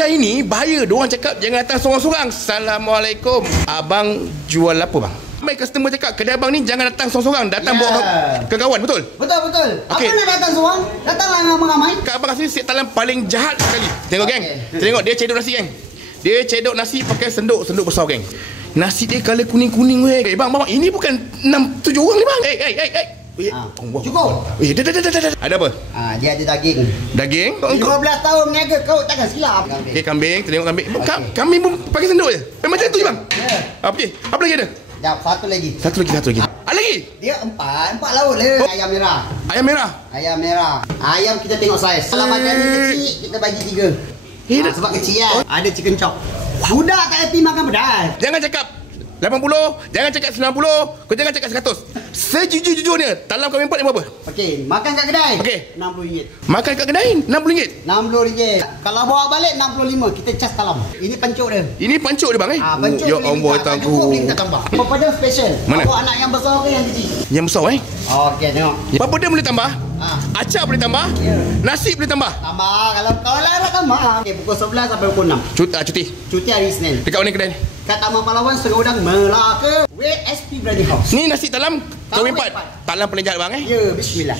Kedai ni bahaya. Diorang cakap jangan datang seorang-seorang. Assalamualaikum. Abang jual apa bang? Ramai customer cakap kedai abang ni jangan datang seorang-seorang. Datang bawa kawan. Betul? Betul. Okay. Apa nak datang seorang? Datanglah ramai-ramai. Kak abang rasa ni siap talam paling jahat sekali. Tengok geng. Tengok dia cedok nasi geng. Dia cedok nasi pakai senduk besar geng. Nasi dia color kuning-kuning weh. Bang, ini bukan 6-7 orang ni bang. Cukup. Dah. Ada apa? Dia ada daging. Daging? 15 tahun meniaga kau takkan silap. Okay, kambing. Tengok kambing. Kambing pun pakai senduk je. Macam tu je bang. Apa lagi ada? Jap, satu lagi. Satu lagi. Lagi? Dia empat laut le. Ayam merah. Ayam kita tengok saiz. Kalau macam ni kecil, kita bagi 3. Sebab kecil kan. Ada chicken chop. Budak tak hati makan pedas. Jangan cakap 80, jangan cakap 90, kau jangan cakap 100. Sejujur-jujurnya, talam kau import ni berapa? Okey, makan kat kedai. Okey. RM60. Makan kat kedai RM60. RM60. Kalau bawa balik RM65, kita cas talam. Ini pancuk dia. Ini pancuk dia bang pancuk ya Allah tangguh. Boleh kita tambah. Papadam special. Mana? Bawa anak yang besar ke yang kecil? Yang besar Okey, tengok. Papadam boleh tambah? Acar boleh tambah? Nasi boleh tambah? Tambah. Kalau nak tambah. Okey, pukul 11 sampai pukul 6. Cuti hari Isnin. Dekat mana kedai ni? Kat Taman Pahlawan, Setengah Udang, Melaka, WSP Branding House. Ni nasi talam kau import. Talam paling jahat bang Ya, bismillah.